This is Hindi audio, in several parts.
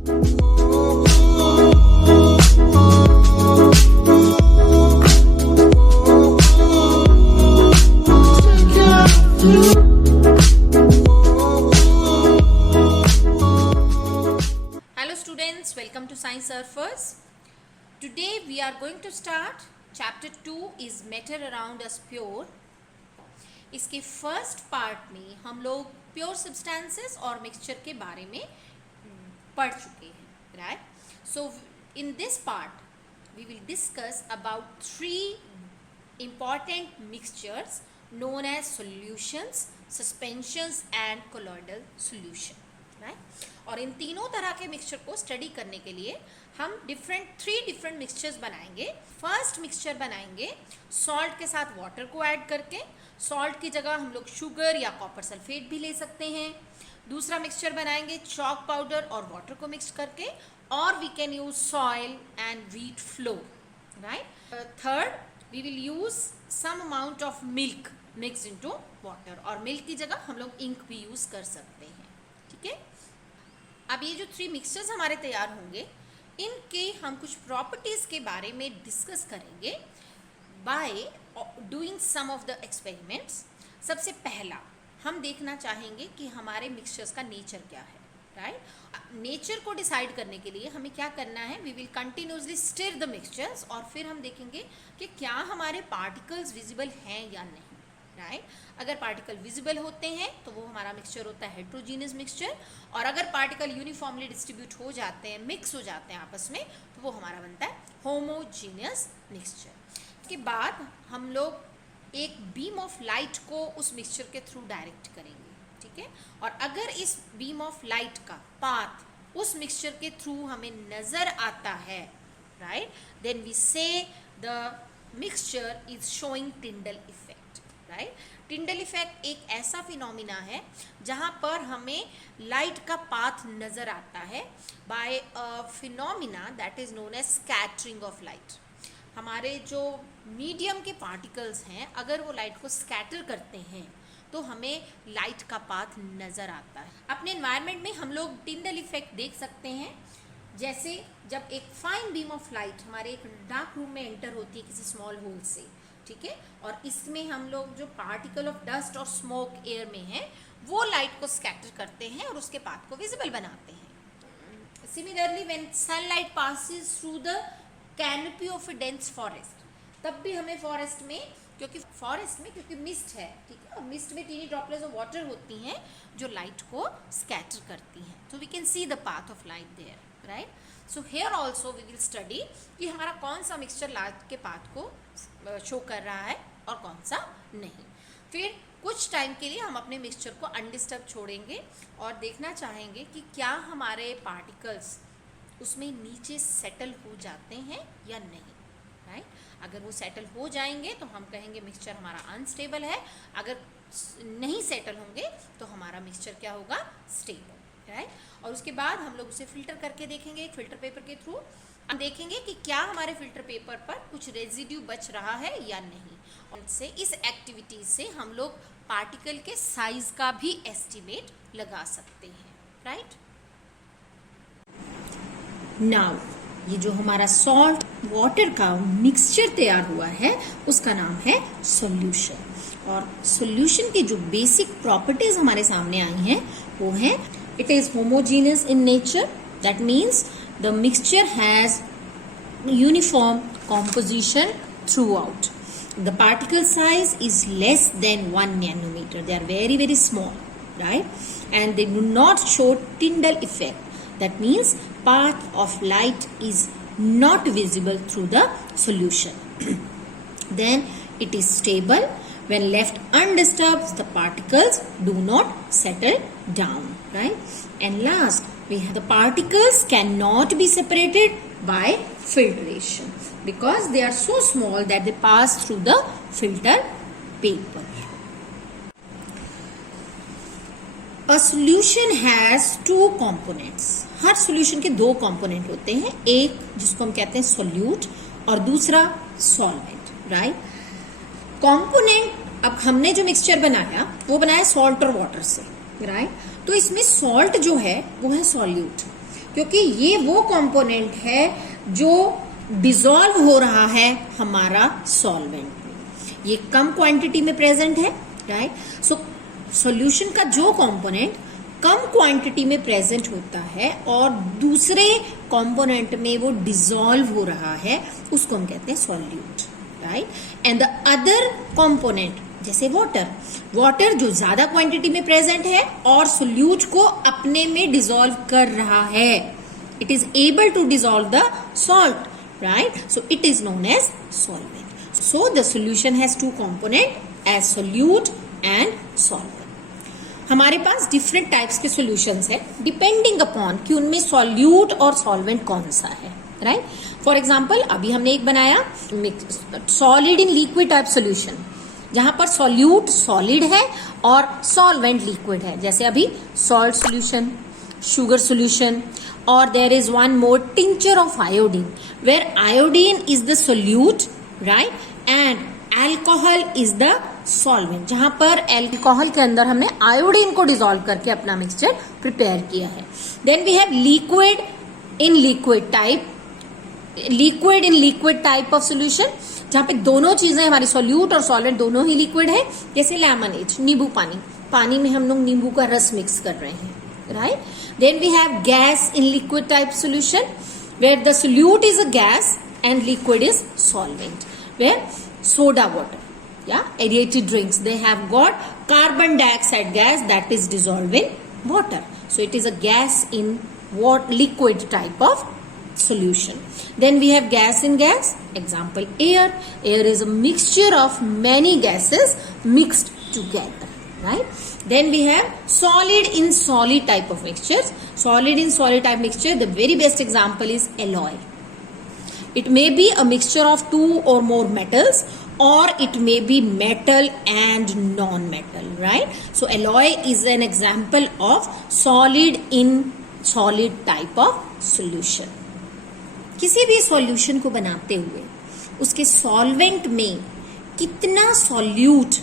Hello students, welcome to Science Surfers. Today we are going to start chapter 2 is matter around us pure. इसके फर्स्ट पार्ट में हम लोग प्योर सब्सटेंसेस और मिक्सचर के बारे में पढ़ चुके हैं, right? So in this part we will discuss about 3 important mixtures known as solutions, suspensions and colloidal solution, right? और इन तीनों तरह के मिक्सचर को स्टडी करने के लिए हम 3 डिफरेंट मिक्सचर्स बनाएंगे. फर्स्ट मिक्सचर बनाएंगे सॉल्ट के साथ वाटर को ऐड करके. सॉल्ट की जगह हम लोग शुगर या कॉपर सल्फेट भी ले सकते हैं. दूसरा मिक्सचर बनाएंगे चॉक पाउडर और वाटर को मिक्स करके, और we can use soil and wheat flour, right? Third we will use some amount of milk mix into water, और मिल्क की जगह हम लोग इंक भी यूज कर सकते हैं, ठीक है? अब ये जो 3 मिक्सचर्स हमारे तैयार होंगे, इनके हम कुछ प्रॉपर्टीज के बारे में डिस्कस करेंगे by doing some of the experiments. सबसे पहला हम देखना चाहेंगे कि हमारे मिक्सचर्स का नेचर क्या है, राइट? नेचर को डिसाइड करने के लिए हमें क्या करना है, we will continuously stir the mixtures, और फिर हम देखेंगे कि क्या हमारे पार्टिकल्स विजिबल हैं या नहीं, राइट? अगर पार्टिकल विजिबल होते हैं तो वो हमारा मिक्सचर होता है हेट्रोजीनियस मिक्सचर, और अगर पार्टिकल यूनिफॉर्मली डिस्ट्रीब्यूट हो जाते हैं, मिक्स हो जाते हैं आपस में, तो वो हमारा बनता है होमोजीनियस मिक्सचर. उसके बाद हम लोग एक बीम ऑफ लाइट को उस मिक्सचर के थ्रू डायरेक्ट करेंगे, ठीक है? और अगर इस बीम ऑफ लाइट का पाथ उस मिक्सचर के थ्रू हमें नज़र आता है, राइट, देन वी से the mixture is showing Tyndall effect, right? Tyndall effect एक ऐसा फिनोमिना है जहाँ पर हमें लाइट का पाथ नज़र आता है by a phenomena that is known as scattering of light. हमारे जो मीडियम के पार्टिकल्स हैं, अगर वो लाइट को स्कैटर करते हैं तो हमें लाइट का पाथ नज़र आता है. अपने एनवायरनमेंट में हम लोग टिंडल इफेक्ट देख सकते हैं, जैसे जब एक फाइन बीम ऑफ लाइट हमारे एक डार्क रूम में एंटर होती है किसी स्मॉल होल से, ठीक है? और इसमें हम लोग जो पार्टिकल ऑफ डस्ट और स्मोक एयर में है, वो लाइट को स्कैटर करते हैं और उसके पाथ को विजिबल बनाते हैं. Similarly when sunlight passes through the canopy of a dense forest, तब भी हमें फॉरेस्ट में क्योंकि मिस्ट है, ठीक है, और मिस्ट में टीनी ड्रॉपलेट्स ऑफ वाटर होती हैं जो लाइट को स्कैटर करती हैं, तो we can see the path of light there, right? So here also we will study कि हमारा कौन सा मिक्सचर लाइट के पाथ को शो कर रहा है और कौन सा नहीं. फिर कुछ टाइम के लिए हम अपने मिक्सचर को अनडिस्टर्ब छोड़ेंगे और देखना चाहेंगे कि क्या हमारे पार्टिकल्स उसमें नीचे सेटल हो जाते हैं या नहीं, राइट? अगर वो सेटल हो जाएंगे तो हम कहेंगे मिक्सचर हमारा अनस्टेबल है. अगर नहीं सेटल होंगे तो हमारा मिक्सचर क्या होगा, स्टेबल, राइट? और उसके बाद हम लोग उसे फिल्टर करके देखेंगे एक फिल्टर पेपर के थ्रू. हम देखेंगे कि क्या हमारे फिल्टर पेपर पर कुछ रेजिड्यू बच रहा है या नहीं, और इससे इस एक्टिविटी से हम लोग पार्टिकल के साइज का भी एस्टिमेट लगा सकते हैं, राइट? नाउ ये जो हमारा सॉल्ट वाटर का मिक्सचर तैयार हुआ है उसका नाम है सॉल्यूशन. और सॉल्यूशन की जो बेसिक प्रॉपर्टीज हमारे सामने आई हैं वो है it is homogeneous in nature, that means the mixture has uniform composition throughout. The particle size is less than 1 nanometer. They are very, very small, right? And they do not show Tyndall effect. That means path of light is not visible through the solution. Then it is stable. When left undisturbed, the particles do not settle down, right? And last, we have the particles cannot be separated by filtration because they are so small that they pass through the filter paper. A solution has two components. Her solution के दो component होते हैं, एक जिसको हम कहते हैं solute और दूसरा solvent, right? Component, अब हमने जो मिक्सचर बनाया वो बनाया सॉल्ट और वाटर से, राइट? तो इसमें सॉल्ट जो है वो है सॉल्यूट क्योंकि ये वो कंपोनेंट है जो डिसॉल्व हो रहा है हमारा सॉल्वेंट में, ये कम क्वांटिटी में प्रेजेंट है, राइट। सो सॉल्यूशन का जो कंपोनेंट कम क्वांटिटी में प्रेजेंट होता है और दूसरे कंपोनेंट में वो डिसॉल्व हो रहा है, उसको हम कहते हैं solute, right. And the other component जैसे वाटर जो ज्यादा क्वांटिटी में प्रेजेंट है और सोल्यूट को अपने में डिसॉल्व कर रहा है, it is able to dissolve the salt, right. So it is known as solvent. So the solution has two component as solute and solvent. हमारे पास डिफरेंट टाइप्स के सॉल्यूशंस है डिपेंडिंग अपॉन कि उनमें सॉल्यूट और सॉल्वेंट कौन सा है, राइट। फॉर एग्जाम्पल अभी हमने एक बनाया solid in liquid type solution, जहां पर सॉल्यूट सॉलिड है और सॉल्वेंट लिक्विड है, जैसे अभी सॉल्ट सोल्यूशन, शुगर सोल्यूशन, और there is one more tincture of iodine where iodine is the solute, right, and alcohol is the solvent, जहां पर अल्कोहल के अंदर हमने आयोडीन को डिसॉल्व करके अपना मिक्सचर प्रिपेयर किया है। Then we have liquid in liquid type of solution, जहां पे दोनों चीजें हमारी सॉल्यूट और सॉल्वेंट दोनों ही लिक्विड है, जैसे लेमनेड, नींबू पानी में हम लोग नींबू का रस मिक्स कर रहे हैं, right. Then we have gas in liquid type solution where the solute is a gas and liquid is solvent, where soda water, aerated drinks, they have got carbon dioxide gas that is dissolved in water, so it is a gas in liquid type of solution. Then we have gas in gas, example air is a mixture of many gases mixed together, right. Then we have solid in solid type of mixtures. Solid in solid type mixture, the very best example is alloy. It may be a mixture of two or more metals, or it may be metal and non-metal, right. So alloy is an example of solid in solid type of solution. किसी भी सॉल्यूशन को बनाते हुए उसके सॉल्वेंट में कितना सॉल्यूट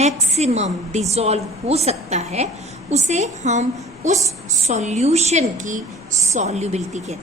मैक्सिमम डिसॉल्व हो सकता है, उसे हम उस सॉल्यूशन की सॉल्युबिलिटी कहते हैं।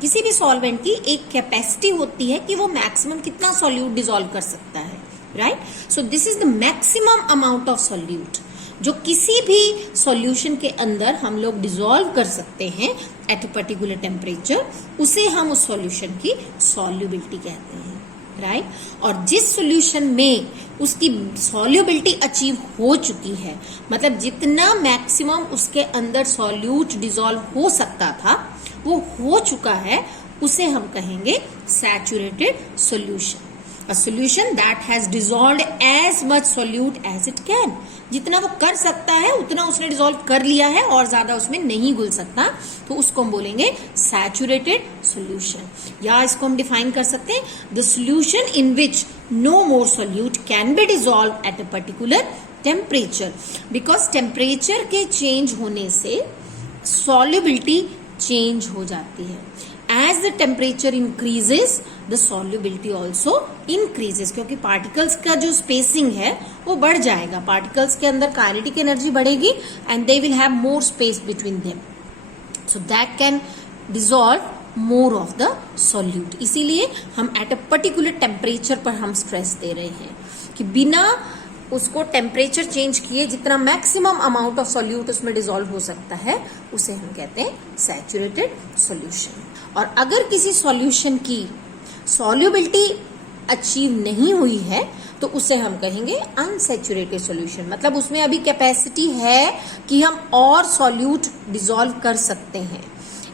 किसी भी सॉल्वेंट की एक कैपेसिटी होती है कि वो मैक्सिमम कितना सॉल्यूट डिसॉल्व कर सकता है, right. So this is the maximum amount of solute जो किसी भी सॉल्यूशन के अंदर हम लोग डिसॉल्व कर सकते हैं एट अ पर्टिकुलर टेम्परेचर, उसे हम उस सॉल्यूशन की सॉल्युबिलिटी कहते हैं, राइट। और जिस सॉल्यूशन में उसकी सॉल्युबिलिटी अचीव हो चुकी है, मतलब जितना मैक्सिमम उसके अंदर सॉल्यूट डिसॉल्व हो सकता था वो हो चुका है, उसे हम कहेंगे saturated solution. A solution that has dissolved as much solute as it can, जितना वो कर सकता है उतना उसने डिसॉल्व कर लिया है और ज्यादा उसमें नहीं घुल सकता, तो उसको हम बोलेंगे सैचुरेटेड सॉल्यूशन। या इसको हम डिफाइन कर सकते हैं the solution in which no more solute can be dissolve at a particular temperature, because temperature के चेंज होने से सॉल्युबिलिटी चेंज हो जाती है। As the temperature increases the solubility also increases, क्योंकि पार्टिकल्स का जो स्पेसिंग है वो बढ़ जाएगा, पार्टिकल्स के अंदर काइनेटिक एनर्जी बढ़ेगी and they will have more space between them, so that can dissolve more of the solute. इसीलिए हम एट अ पर्टिकुलर टेम्परेचर पर हम स्ट्रेस दे रहे हैं कि बिना उसको टेम्परेचर चेंज किए जितना मैक्सिमम अमाउंट ऑफ सॉल्यूट उसमें डिसॉल्व हो सकता है, उसे हम कहते हैं सैचुरेटेड सॉल्यूशन। और अगर किसी सॉल्यूशन की सॉल्युबिलिटी अचीव नहीं हुई है तो उसे हम कहेंगे अनसैचुरेटेड सॉल्यूशन, मतलब उसमें अभी कैपेसिटी है कि हम और सॉल्यूट डिसॉल्व कर सकते हैं।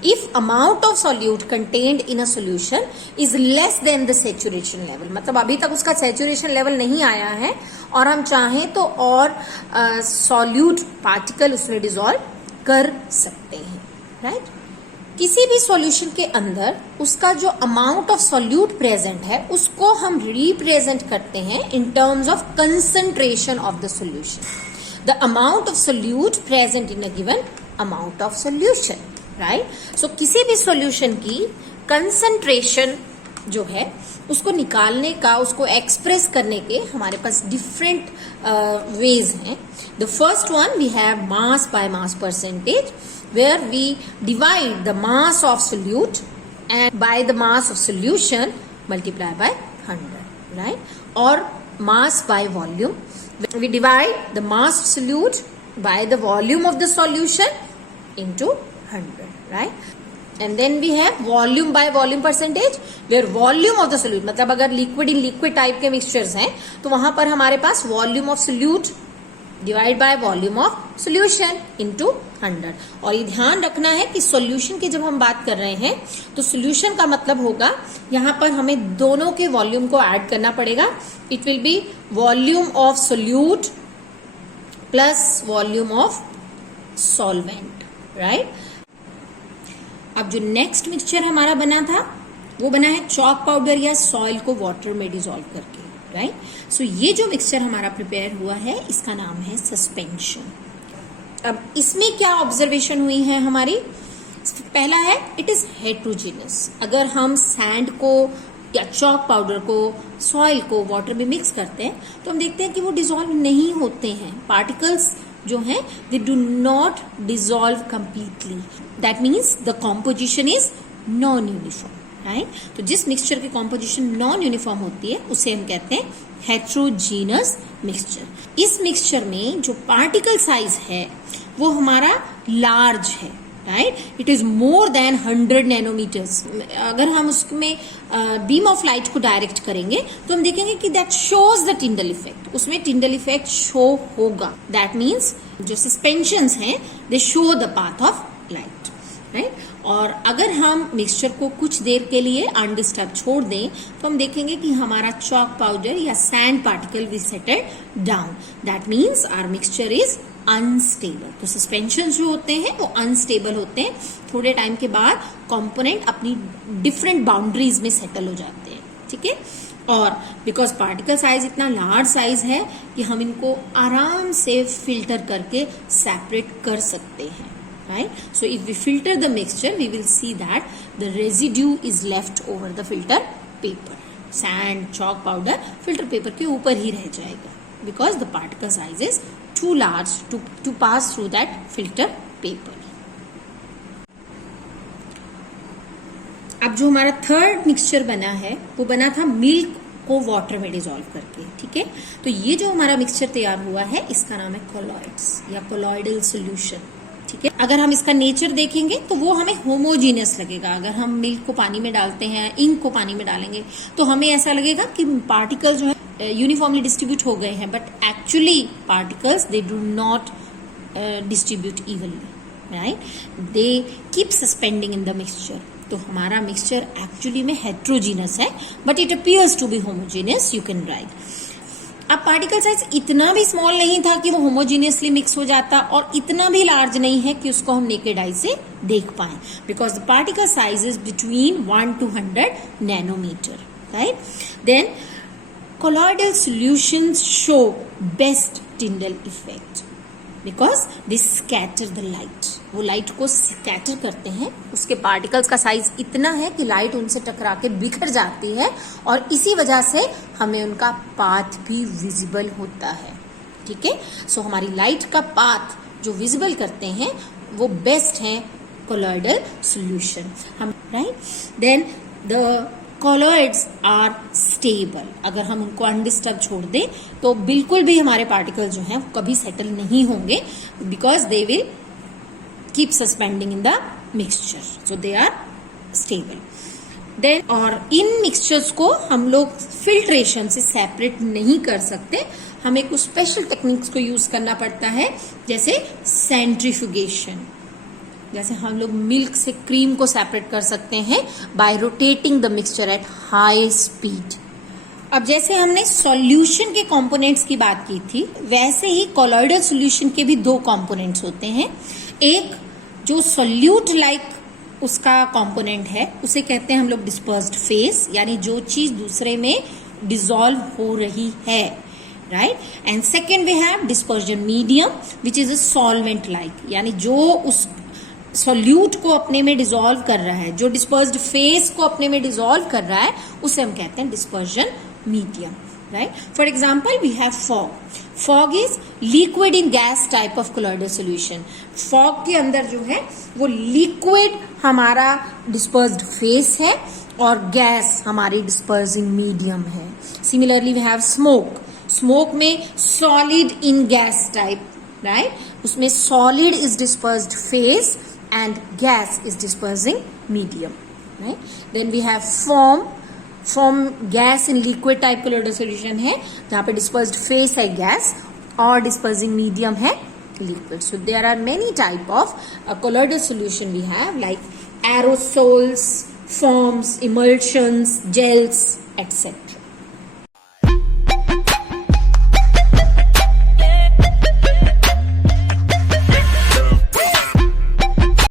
If amount of solute contained in a solution is less than the saturation level, मतलब अभी तक उसका saturation level नहीं आया है और हम चाहें तो और solute particle उसमें dissolve कर सकते हैं, right? किसी भी solution के अंदर उसका जो amount of solute present है उसको हम represent करते हैं in terms of concentration of the solution. The amount of solute present in a given amount of solution. Right. So किसी भी सॉल्यूशन की कंसंट्रेशन जो है उसको निकालने का, उसको एक्सप्रेस करने के हमारे पास डिफरेंट वेज हैं। The first one we have mass by mass percentage, where we divide the mass of solute and by the mass of solution multiply by 100, right? Or mass by volume. We divide the mass of solute by the volume of the solution into 100, right? And then we have volume by volume percentage, where volume of the solute, मतलब अगर लिक्विड इन लिक्विड टाइप के मिक्सचर्स हैं तो वहां पर हमारे पास volume of solute divide by volume of solution into 100. और ये ध्यान रखना है कि सोल्यूशन की जब हम बात कर रहे हैं तो सोल्यूशन का मतलब होगा यहां पर हमें दोनों के वॉल्यूम को ऐड करना पड़ेगा. It will be volume of solute plus volume of solvent, right? अब जो नेक्स्ट मिक्सचर हमारा बना था वो बना है चॉक पाउडर या सॉइल को वाटर में डिसॉल्व करके, राइट? सो ये जो मिक्सचर हमारा प्रिपेयर हुआ है इसका नाम है सस्पेंशन. अब इसमें क्या ऑब्जर्वेशन हुई है हमारी? पहला है इट इज हेट्रोजीनस. अगर हम सैंड को या चॉक पाउडर को सॉइल को वाटर में मिक्स करते हैं तो हम देखते हैं कि वो डिसॉल्व नहीं होते हैं. पार्टिकल्स जो हैं दे do not dissolve completely. That means the composition is non uniform, right? तो जिस मिक्सचर की कॉम्पोजिशन नॉन यूनिफॉर्म होती है उसे हम कहते हैं हेट्रोजीनस मिक्सचर. इस मिक्सचर में जो पार्टिकल साइज है वो हमारा लार्ज है, right? It is more than 100 nanometres. अगर हम उसमें बीम ऑफ लाइट को डायरेक्ट करेंगे तो हम देखेंगे कि that shows the Tyndall effect. उसमें टिंडल इफेक्ट शो होगा. दैट मीन्स जो सस्पेंशंस हैं they show the path of light, right? और अगर हम मिक्सचर को कुछ देर के लिए अनडिस्टर्ब छोड़ दें तो हम देखेंगे कि हमारा चॉक पाउडर या sand particle will settle down. That means our mixture is unstable. तो सस्पेंशन जो होते हैं वो अनस्टेबल होते हैं. थोड़े टाइम के बाद कंपोनेंट अपनी डिफरेंट बाउंड्रीज में सेटल हो जाते हैं, ठीक है? और बिकॉज पार्टिकल साइज इतना लार्ज साइज है कि हम इनको आराम से फिल्टर करके सेपरेट कर सकते हैं, right? So if we filter the mixture, we will see that the residue is left over the filter paper. Sand, chalk powder, filter paper के ऊपर ही रह जाएगा because the particle size is too large to pass through that filter paper. अब जो हमारा थर्ड मिक्सचर बना है वो बना था मिल्क को वाटर में डिसॉल्व करके, ठीक है? तो ये जो हमारा मिक्सचर तैयार हुआ है इसका नाम है कोलॉइड्स या कोलॉइडल सॉल्यूशन, ठीक है? अगर हम इसका नेचर देखेंगे तो वो हमें होमोजीनियस लगेगा. अगर हम मिल्क को पानी में डालते हैं, इंक को पानी में डालेंगे तो हमें ऐसा लगेगा कि पार्टिकल जो है यूनिफॉर्मली डिस्ट्रीब्यूट हो गए हैं, but actually particles they do not distribute evenly, right? They keep suspending in the mixture. तो हमारा मिक्सचर एक्चुअली में हेट्रोजीनस है but it appears to be homogeneous. You can write. अब पार्टिकल साइज इतना भी स्मॉल नहीं था कि वो होमोजीनियसली मिक्स हो जाता और इतना भी लार्ज नहीं है कि उसको हम नेकेड आई से देख पाए, because the particle size is between 1 to 100 nanometre, right? Then colloidal solutions show best Tyndall effect because they scatter the light. वो लाइट को स्कैटर करते हैं. उसके पार्टिकल्स का साइज इतना है कि लाइट उनसे टकरा के बिखर जाती है और इसी वजह से हमें उनका पाथ भी विजिबल होता है, ठीक है? सो हमारी लाइट का पाथ जो विजिबल करते हैं वो बेस्ट है colloidal solution, hmm, right? Then the colloids are stable. अगर हम उनको अनडिस्टर्ब छोड़ दें तो बिल्कुल भी हमारे पार्टिकल जो हैं कभी सेटल नहीं होंगे because they will keep suspending in the mixture, so they are stable. Then और इन मिक्सचर्स को हम लोग फिल्ट्रेशन से सेपरेट नहीं कर सकते. हमें कुछ स्पेशल टेक्निक्स को यूज करना पड़ता है, जैसे सेंट्रीफ्यूगेशन. जैसे हम लोग मिल्क से क्रीम को सेपरेट कर सकते हैं bye rotating the mixture at high speed. अब जैसे हमने सॉल्यूशन के कंपोनेंट्स की बात की थी, वैसे ही कोलॉइडल सॉल्यूशन के भी दो कंपोनेंट्स होते हैं. एक जो सोल्यूट लाइक उसका कंपोनेंट है उसे कहते हैं हम लोग डिस्पर्स्ड फेस, यानी जो चीज दूसरे में डिसॉल्व हो रही है, right? And second we have dispersion medium which is a solvent like, यानी जो उस सोल्यूट को अपने में डिसॉल्व कर रहा है, जो डिस्पर्स्ड फेस को अपने में डिसॉल्व कर रहा है, उसे हम कहते हैं dispersion medium. right? For example, we have fog. Fog is liquid in gas type of colloidal solution. Fog के अंदर जो है वो liquid हमारा dispersed phase है और gas हमारी dispersing medium है. Similarly, we have smoke. Smoke में solid in gas type, right? उसमें solid is dispersed phase and gas is dispersing medium, right? Then we have foam. Foam gas in liquid type colloidal solution है जहाँ पे डिस्पर्स्ड फेस है गैस और डिस्पर्सिंग मीडियम है liquid. So there are many type of colloidal solution we have like aerosols, foams, emulsions, gels, etc.